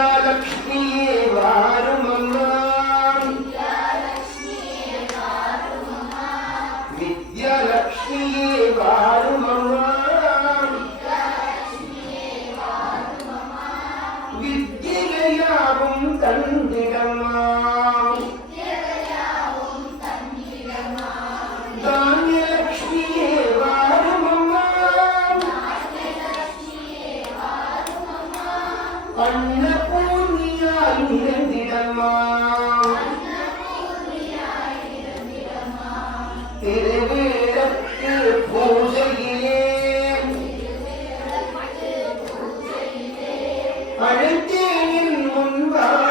வித்யாலக்ஷ்மியே வாருமம்மா வித்யாலக்ஷ்மியே வாருமம்மா வித்யையாவும் தந்திடம்மா தானியலக்ஷ்மியே வாருமம்மா அன்னபூர்ணியாய் நிறைந்திடம்மா திருவேடத்து பூஜையிலே அழைத்தேன் முன்பாக